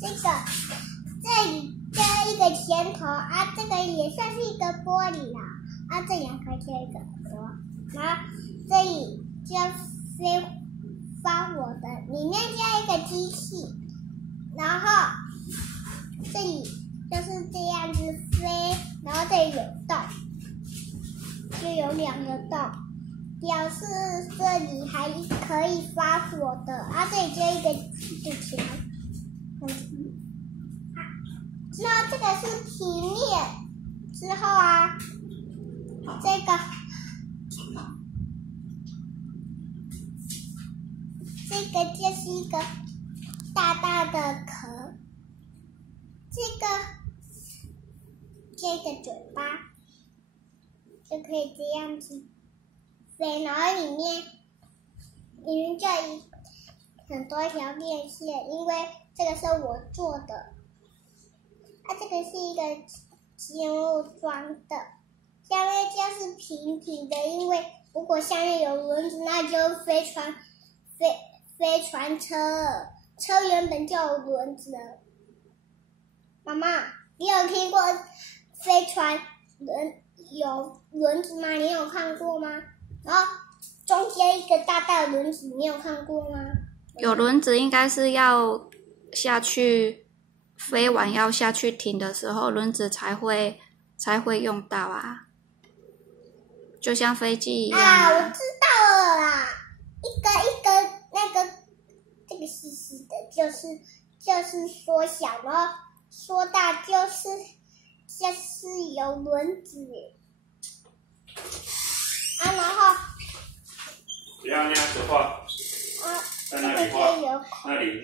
这里这一个前头啊，这个也算是一个玻璃啦啊，这两个就一个耳朵，然后这里就飞发火的，里面加一个机器，然后这里就是这样子飞，然后这里有洞，就有两个洞，表示这里还可以发火的啊，这里就一个墙。之后这个是平面，之后啊，这个就是一个大大的壳，这个嘴巴就可以这样子飞，然后里面就很多条电线，因为这个是我做的。这个是一个积木装的，下面就是平平的，因为如果下面有轮子，那就飞船车，车原本就有轮子了。妈妈，你有听过飞船有轮子吗？你有看过吗？然后中间一个大大的轮子，你有看过吗？有轮子应该是要下去。飞完要下去停的时候，轮子才会用到啊，就像飞机一样啊。我知道了啦，一个那个这个细细的，就是缩小，然后缩大就是有轮子啊，然后不要那样子画。在那里画，那里。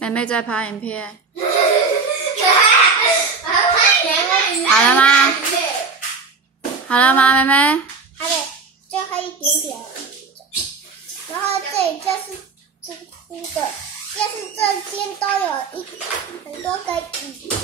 妹妹在拍影片。好了吗？好了吗，妹妹？还得最后一点点。然后这里就是凸的，就是这边都有很多个椅子。